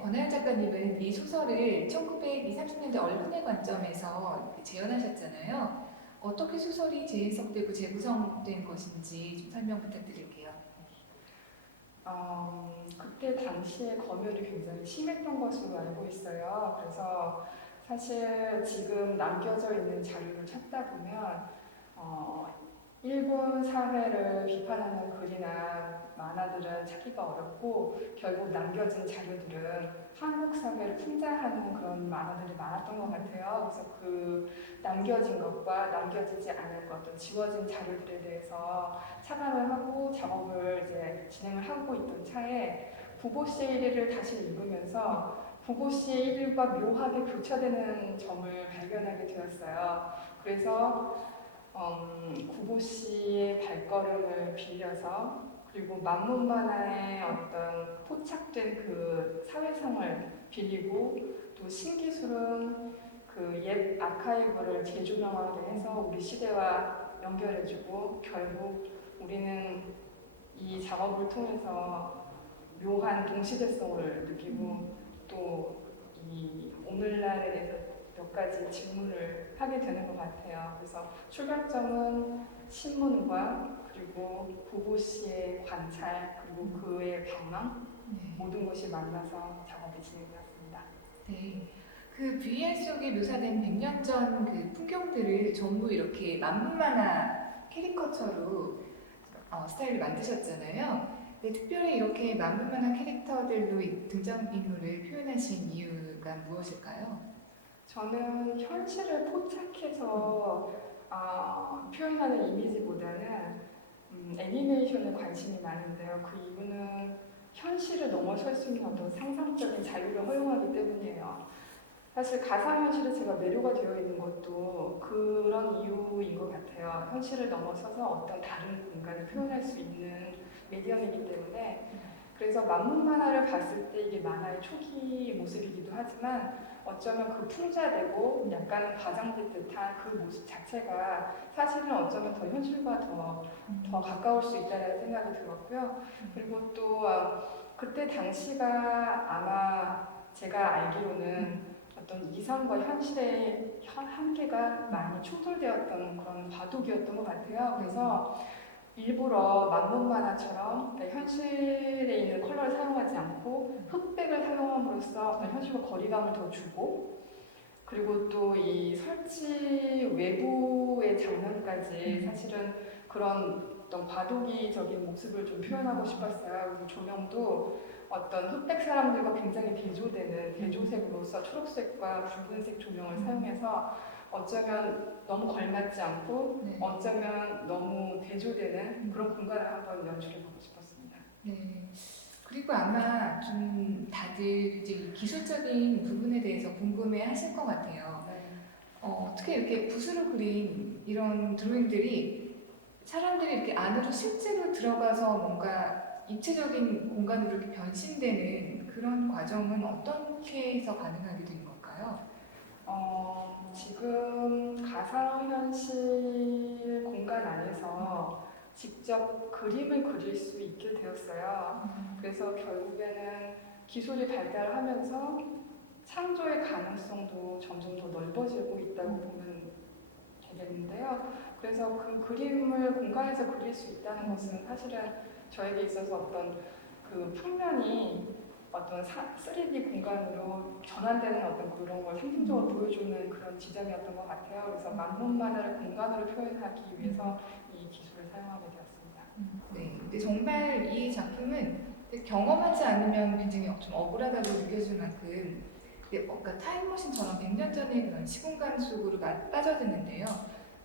권하연 작가님은 이 소설을 1920, 30년대 언론의 관점에서 재현하셨잖아요. 어떻게 소설이 재해석되고 재구성된 것인지 좀 설명 부탁드릴게요. 그때 당시에 검열이 굉장히 심했던 것으로 알고 있어요. 그래서 사실 지금 남겨져 있는 자료를 찾다 보면 일본 사회를 비판하는 글이나 만화들은 찾기가 어렵고 결국 남겨진 자료들은 한국 사회를 풍자하는 그런 만화들이 많았던 것 같아요. 그래서 그 남겨진 것과 남겨지지 않은 것, 또 지워진 자료들에 대해서 차관을 하고 작업을 이제 진행을 하고 있던 차에 구보 씨의 일기를 다시 읽으면서 구보 씨의 일과 묘하게 교차되는 점을 발견하게 되었어요. 그래서 구보 씨의 발걸음을 빌려서 그리고 만문 만화의 어떤 포착된 그 사회성을 빌리고 또 신기술은 그 옛 아카이브를 재조명하게 해서 우리 시대와 연결해주고 결국 우리는 이 작업을 통해서 묘한 동시대성을 느끼고 또 이 오늘날에 대해서 몇 가지 질문을 하게 되는 것 같아요. 그래서 출발점은 신문과 그리고 구보 씨의 관찰 그리고 그의 방황 모든 것이 만나서 작업이 진행되었습니다. 네. 그 VL 속에 묘사된 100년 전 그 풍경들을 전부 이렇게 만문만화 캐리커처로 스타일을 만드셨잖아요. 네, 특별히 이렇게 만문만화 캐릭터들로 등장인물을 표현하신 이유가 무엇일까요? 저는 현실을 포착해서 표현하는 이미지보다는 애니메이션에 관심이 많은데요. 그 이유는 현실을 넘어설 수 있는 어떤 상상적인 자유를 허용하기 때문이에요. 사실 가상현실에 제가 매료가 되어 있는 것도 그런 이유인 것 같아요. 현실을 넘어서서 어떤 다른 공간을 표현할 수 있는 미디엄이기 때문에 그래서 만문 만화를 봤을 때 이게 만화의 초기 모습이기도 하지만 어쩌면 그 풍자되고 약간은 과장된 듯한 그 모습 자체가 사실은 어쩌면 더 현실과 더 가까울 수 있다는 생각이 들었고요. 그리고 또 그때 당시가 아마 제가 알기로는 어떤 이상과 현실의 한계가 많이 충돌되었던 그런 과도기였던 것 같아요. 그래서 일부러 만문 만화처럼 현실에 있는 컬러를 사용하지 않고 흑백을 사용함으로써 어떤 현실과 거리감을 더 주고 그리고 또 이 설치 외부의 장면까지 사실은 그런 어떤 과도기적인 모습을 좀 표현하고 싶었어요. 그래서 조명도 어떤 흑백 사람들과 굉장히 대조되는 대조색으로서 초록색과 붉은색 조명을 사용해서 어쩌면 너무 걸맞지 않고 어쩌면 너무 대조되는 그런 공간을 한번 연출해보고 싶었습니다. 네. 그리고 아마 좀 다들 이제 이 기술적인 부분에 대해서 궁금해 하실 것 같아요. 어떻게 이렇게 붓으로 그린 이런 드로잉들이 사람들이 이렇게 안으로 실제로 들어가서 뭔가 입체적인 공간으로 이렇게 변신되는 그런 과정은 어떻게 해서 가능하게 된 걸까요? 지금 가상현실 공간 안에서 직접 그림을 그릴 수 있게 되었어요. 그래서 결국에는 기술이 발달하면서 창조의 가능성도 점점 더 넓어지고 있다고 보면 되겠는데요. 그래서 그 그림을 공간에서 그릴 수 있다는 것은 사실은 저에게 있어서 어떤 그 평면이 어떤 3D 공간으로 전환되는 어떤 그런 걸 상징적으로 보여주는 그런 지점이었던 것 같아요. 그래서 만문 만화를 공간으로 표현하기 위해서 이 기술을 사용하게 되었습니다. 네, 근데 정말 이 작품은 경험하지 않으면 굉장히 좀 억울하다고 느껴질 만큼 그러니까 타임머신처럼 100년 전의 그런 시공간 속으로 빠져드는데요.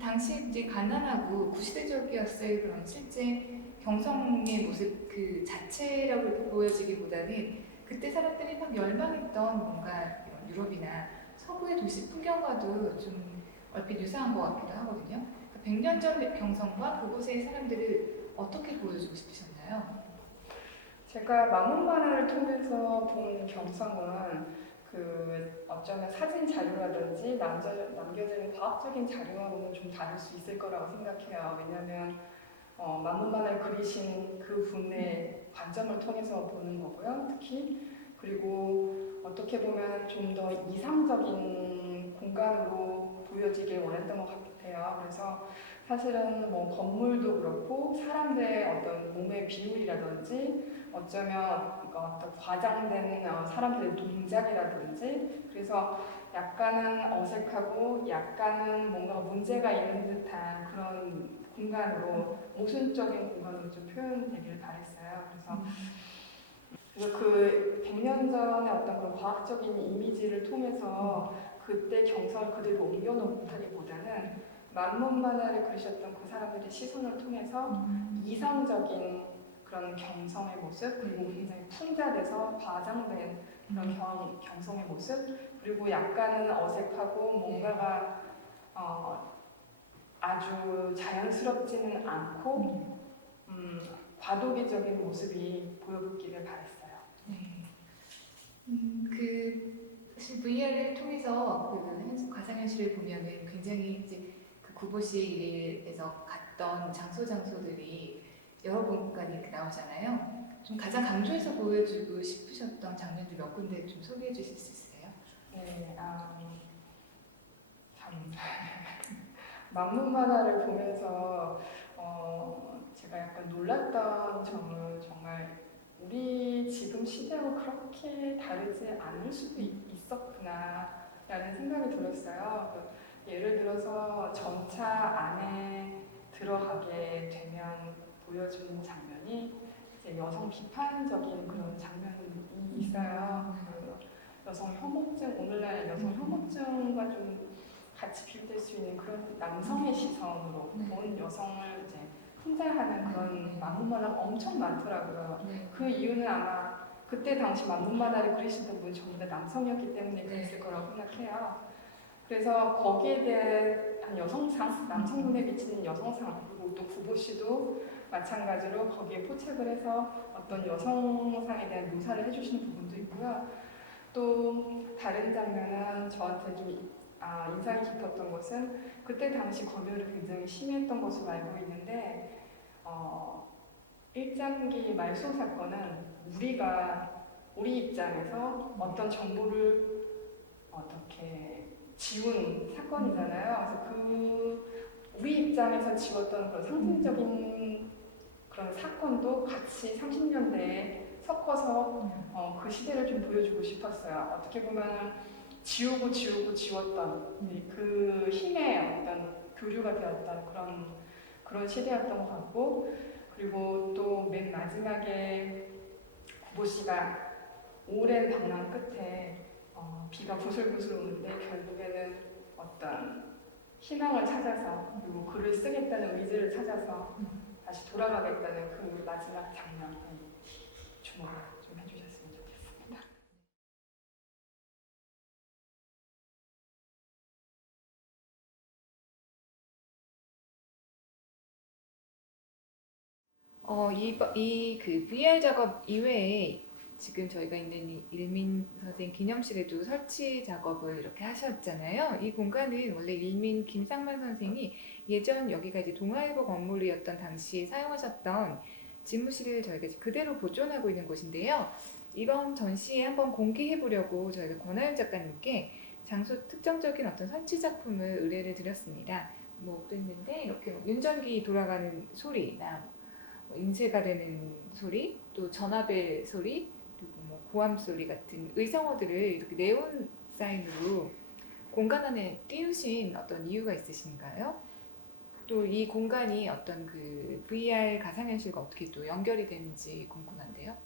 당시 이제 가난하고 구시대적이었을 그런 실제 경성의 모습 그 자체라고 이렇게 보여지기보다는 그때 사람들이 막 열망했던 뭔가 이런 유럽이나 서구의 도시 풍경과도 좀 얼핏 유사한 것 같기도 하거든요. 100년 전 경성과 그곳의 사람들을 어떻게 보여주고 싶으셨나요? 제가 만문 만화를 통해서 본 경성은 그 어쩌면 사진 자료라든지 남겨지는 과학적인 자료하고는 좀 다를 수 있을 거라고 생각해요. 왜냐하면 만문 만화를 그리신 그 분의 관점을 통해서 보는 거고요. 특히 그리고 어떻게 보면 좀 더 이상적인 공간으로 보여지길 원했던 것 같아요. 그래서 사실은 뭐 건물도 그렇고 사람들의 어떤 몸의 비율이라든지 어쩌면 그러니까 어떤 과장된 사람들의 동작이라든지 그래서 약간은 어색하고 약간은 뭔가 문제가 있는 듯한 그런 공간으로 모순적인 공간으로 좀 표현되길 바랬어요. 그래서 그 100년 전의 어떤 그런 과학적인 이미지를 통해서 그때 경성을 그대로 옮겨놓다기보다는 만문 만화를 그리셨던 그 사람들의 시선을 통해서 이상적인 그런 경성의 모습 그리고 굉장히 풍자돼서 과장된 그런 경성의 모습 그리고 약간은 어색하고 뭔가가 아주 자연스럽지는 않고 과도기적인 모습이 보여기를 바랬어요. 네. 사실 VR을 통해서 가상현실을 보면은 굉장히 이제 그 구보실에서 갔던 장소들이 여러 공간이 이렇게 나오잖아요. 좀 가장 강조해서 보여주고 싶으셨던 장면들 몇 군데 좀 소개해 주실 수 있으세요? 네, 참 만문 만화를 보면서 제가 약간 놀랐던 점은 정말 우리 지금 시대하고 그렇게 다르지 않을 수도 있었구나 라는 생각이 들었어요. 예를 들어서 전차 안에 들어가게 되면 보여주는 장면이 이제 여성 비판적인 그런 장면이 있어요. 그 여성 혐오증, 오늘날 여성 혐오증과 좀 같이 비교될 수 있는 그런 남성의 시선으로 본 여성을 이제 풍자하는 그런 만문만화가 엄청 많더라고요. 그 이유는 아마 그때 당시 만문만화를 그리시던 분이 전부 다 남성이었기 때문에 그랬을 거라고 생각해요. 그래서 거기에 대한 여성상, 남성 눈에 비치는 여성상 그리고 또 구보씨도 마찬가지로 거기에 포착을 해서 어떤 여성상에 대한 묘사를 해주시는 부분도 있고요. 또 다른 장면은 저한테 좀 인상이 깊었던 것은 그때 당시 검열이 굉장히 심했던 것으로 알고 있는데 1장기 말소 사건은 우리 입장에서 어떤 정보를 어떻게 지운 사건이잖아요. 그래서 우리 입장에서 지웠던 그런 상징적인 그런 사건도 같이 30년대에 섞어서 그 시대를 좀 보여주고 싶었어요. 어떻게 보면 지웠던 그 힘의 어떤 교류가 되었던 그런 시대였던 것 같고 그리고 또 맨 마지막에 구보씨가 오랜 방랑 끝에 비가 부슬부슬 오는데 결국에는 어떤 희망을 찾아서 그리고 글을 쓰겠다는 의지를 찾아서 다시 돌아가겠다는 그 마지막 장면에 주목을 좀 해주셨으면 좋겠습니다. 그 VR 작업 이외에 지금 저희가 있는 이 일민 선생 기념실에도 설치 작업을 이렇게 하셨잖아요. 이 공간은 원래 일민 김상만 선생이 예전 여기가 이제 동아일보 건물이었던 당시에 사용하셨던 집무실을 저희가 이제 그대로 보존하고 있는 곳인데요. 이번 전시에 한번 공개해 보려고 저희가 권하윤 작가님께 장소 특정적인 어떤 설치 작품을 의뢰를 드렸습니다. 그랬는데 이렇게 윤전기 돌아가는 소리나 인쇄가 되는 소리, 또 전화벨 소리, 그리고 고함 소리 같은 의성어들을 이렇게 네온 사인으로 공간 안에 띄우신 어떤 이유가 있으신가요? 또 이 공간이 어떤 그 VR 가상현실과 어떻게 또 연결이 되는지 궁금한데요.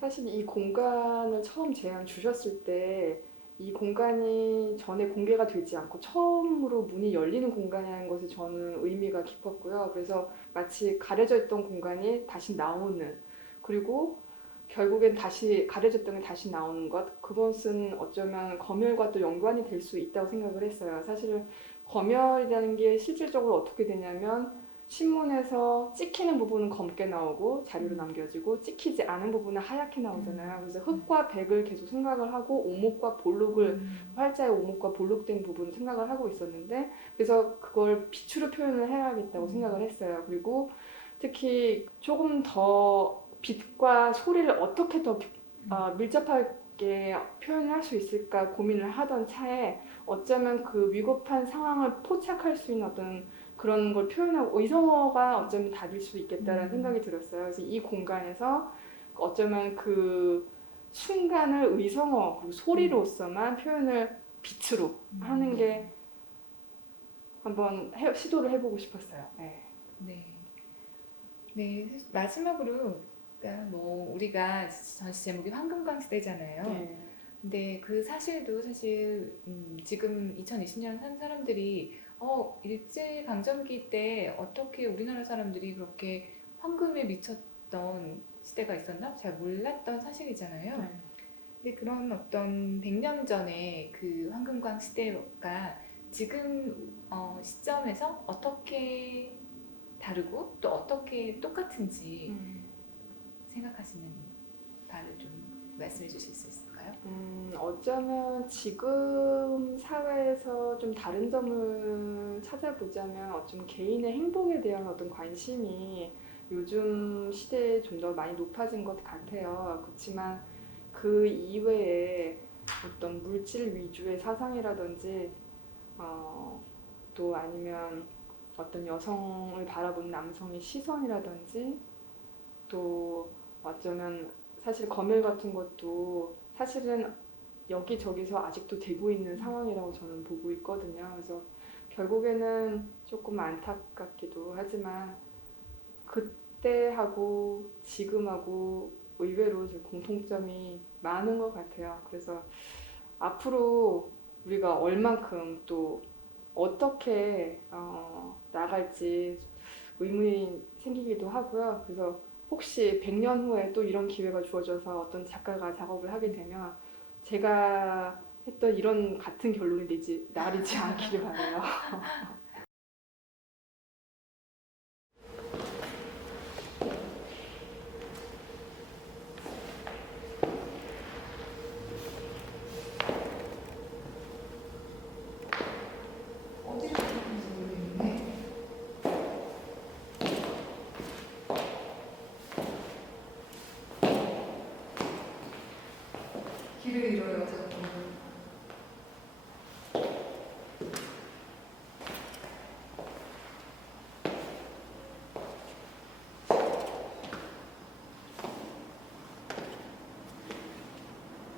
사실 이 공간을 처음 제안 주셨을 때 이 공간이 전에 공개가 되지 않고 처음으로 문이 열리는 공간이라는 것이 저는 의미가 깊었고요. 그래서 마치 가려져 있던 공간이 다시 나오는 그리고 결국엔 다시 가려졌던 게 다시 나오는 것 그것은 어쩌면 검열과 또 연관이 될 수 있다고 생각을 했어요. 사실 검열이라는 게 실질적으로 어떻게 되냐면 신문에서 찍히는 부분은 검게 나오고 자료로 남겨지고 찍히지 않은 부분은 하얗게 나오잖아요. 그래서 흑과 백을 계속 생각을 하고 오목과 볼록을 활자의 오목과 볼록된 부분을 생각을 하고 있었는데 그래서 그걸 빛으로 표현을 해야겠다고 생각을 했어요. 그리고 특히 조금 더 빛과 소리를 어떻게 더 밀접하게 표현을 할 수 있을까 고민을 하던 차에 어쩌면 그 위급한 상황을 포착할 수 있는 어떤 그런 걸 표현하고 의성어가 어쩌면 답일 수 있겠다라는 생각이 들었어요. 그래서 이 공간에서 어쩌면 그 순간을 의성어 그리고 소리로서만 표현을 빛으로 하는 게 한번 시도를 해보고 싶었어요. 네. 네. 네, 마지막으로 그러니까 뭐 우리가 전시 제목이 황금광 시대잖아요. 네. 근데 그 사실도 사실 지금 2020년 산 사람들이 일제 강점기 때 어떻게 우리나라 사람들이 그렇게 황금에 미쳤던 시대가 있었나? 잘 몰랐던 사실이잖아요. 네. 근데 그런 어떤 100년 전에 그 황금광 시대가 지금 시점에서 어떻게 다르고 또 어떻게 똑같은지 생각하시는 바를 좀 말씀해 주실 수 있을까요? 어쩌면 지금 사회에서 좀 다른 점을 찾아보자면 어쩜 개인의 행복에 대한 어떤 관심이 요즘 시대에 좀 더 많이 높아진 것 같아요. 그렇지만 그 이외에 어떤 물질 위주의 사상이라든지 또 아니면 어떤 여성을 바라보는 남성의 시선이라든지 또 어쩌면 사실 검열 같은 것도 사실은 여기저기서 아직도 되고 있는 상황이라고 저는 보고 있거든요. 그래서 결국에는 조금 안타깝기도 하지만 그때하고 지금하고 의외로 공통점이 많은 것 같아요. 그래서 앞으로 우리가 얼만큼 또 어떻게 나갈지 의문이 생기기도 하고요. 그래서 혹시 100년 후에 또 이런 기회가 주어져서 어떤 작가가 작업을 하게 되면 제가 했던 이런 같은 결론이 나리지 않기를 바라요. 어디를 가는지 모르겠는데 길을 잃어요.